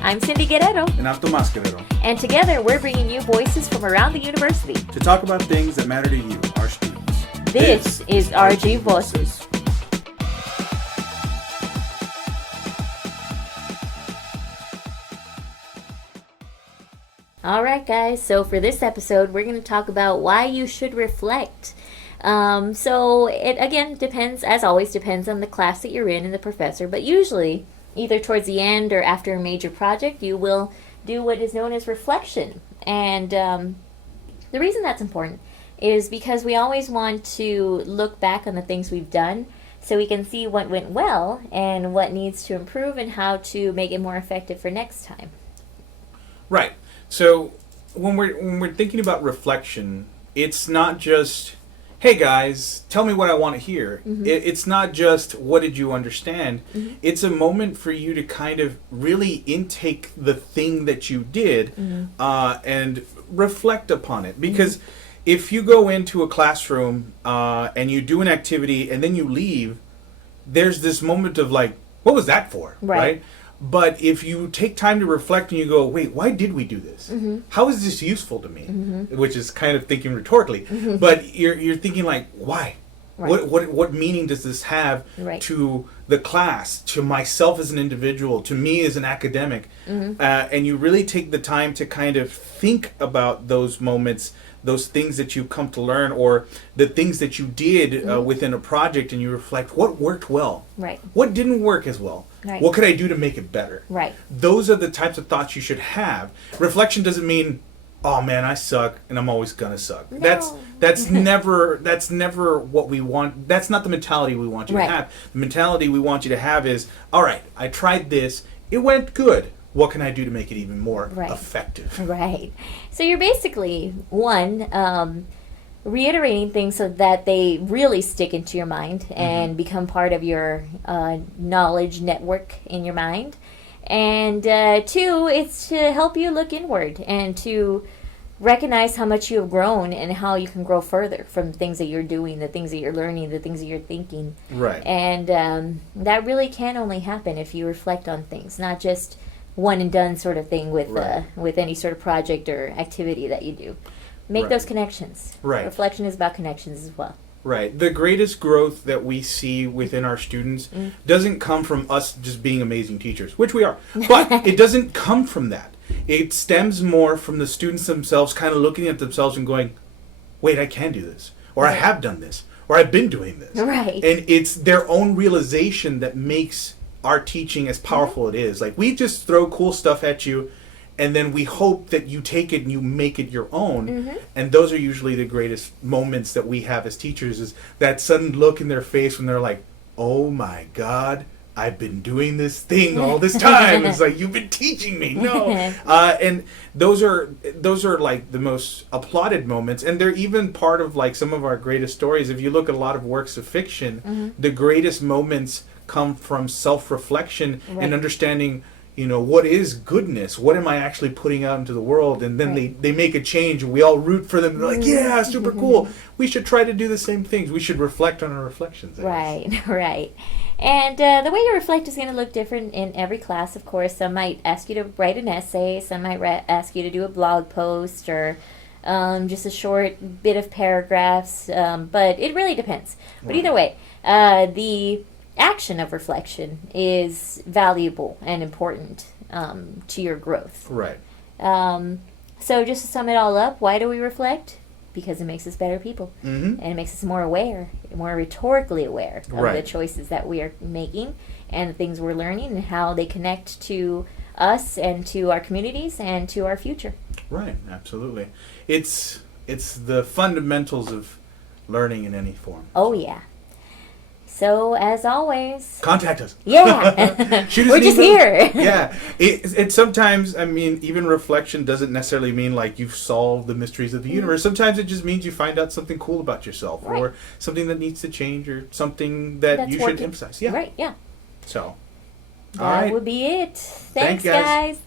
I'm Cyndy Guerrero. And I'm Tomas Guerrero. And together we're bringing you voices from around the university to talk about things that matter to you, our students. This is RGVoces. Alright guys, so for this episode we're going to talk about why you should reflect. So it again depends, as always, depends on the class that you're in and the professor, but usually either towards the end or after a major project you will do what is known as reflection. And the reason that's important is because we always want to look back on the things we've done so we can see what went well and what needs to improve and how to make it more effective for next time. Right. So when we're thinking about reflection, it's not just, hey guys, tell me what I want to hear. Mm-hmm. It's not just, what did you understand? Mm-hmm. It's a moment for you to kind of really intake the thing that you did and reflect upon it. Because if you go into a classroom and you do an activity and then you leave, there's this moment of like, what was that for? Right? But if you take time to reflect and you go, wait, why did we do this? Mm-hmm. How is this useful to me? Mm-hmm. Which is kind of thinking rhetorically. Mm-hmm. But you're thinking like, why? Right. What meaning does this have to the class, to myself as an individual, to me as an academic? Mm-hmm. And you really take the time to kind of think about those moments, those things that you come to learn, or the things that you did within a project, and you reflect, what worked well? Right. What didn't work as well? Right. What could I do to make it better? Right. Those are the types of thoughts you should have. Reflection doesn't mean, oh man, I suck and I'm always gonna suck. No. That's never what we want. That's not the mentality we want you to have. The mentality we want you to have is, all right, I tried this, it went good. What can I do to make it even more effective? Right. So you're basically, reiterating things so that they really stick into your mind and become part of your knowledge network in your mind. And two, it's to help you look inward and to recognize how much you have grown and how you can grow further from the things that you're doing, the things that you're learning, the things that you're thinking. Right. And that really can only happen if you reflect on things, not just one and done sort of thing with any sort of project or activity that you do. Make those connections. Right. Reflection is about connections as well. Right. The greatest growth that we see within our students doesn't come from us just being amazing teachers, which we are. But it doesn't come from that. It stems more from the students themselves kind of looking at themselves and going, wait, I can do this. Or I have done this. Or I've been doing this. Right. And it's their own realization that makes our teaching as powerful it is. Like, we just throw cool stuff at you, and then we hope that you take it and you make it your own. And those are usually the greatest moments that we have as teachers, is that sudden look in their face when they're like, oh my God, I've been doing this thing all this time. It's like, you've been teaching me. No. And those are like the most applauded moments. And they're even part of like some of our greatest stories. If you look at a lot of works of fiction, the greatest moments come from self-reflection and understanding, what is goodness? What am I actually putting out into the world? And then they make a change and we all root for them. They're like, yeah, super cool. We should try to do the same things. We should reflect on our reflections. Right. And the way you reflect is going to look different in every class, of course. Some might ask you to write an essay. Some might ask you to do a blog post or just a short bit of paragraphs. But it really depends. But either way, the action of reflection is valuable and important to your growth. Right. So just to sum it all up, why do we reflect? Because it makes us better people. And it makes us more aware, more rhetorically aware of the choices that we are making and the things we're learning and how they connect to us and to our communities and to our future. Right, absolutely. It's the fundamentals of learning in any form. Oh, yeah. So, as always... Contact us. Yeah. Shoot us We're an just email. here. Yeah. It sometimes, even reflection doesn't necessarily mean like you've solved the mysteries of the universe. Sometimes it just means you find out something cool about yourself or something that needs to change or something that you should emphasize. Yeah. Right, yeah. So, That would be it. Thanks, guys.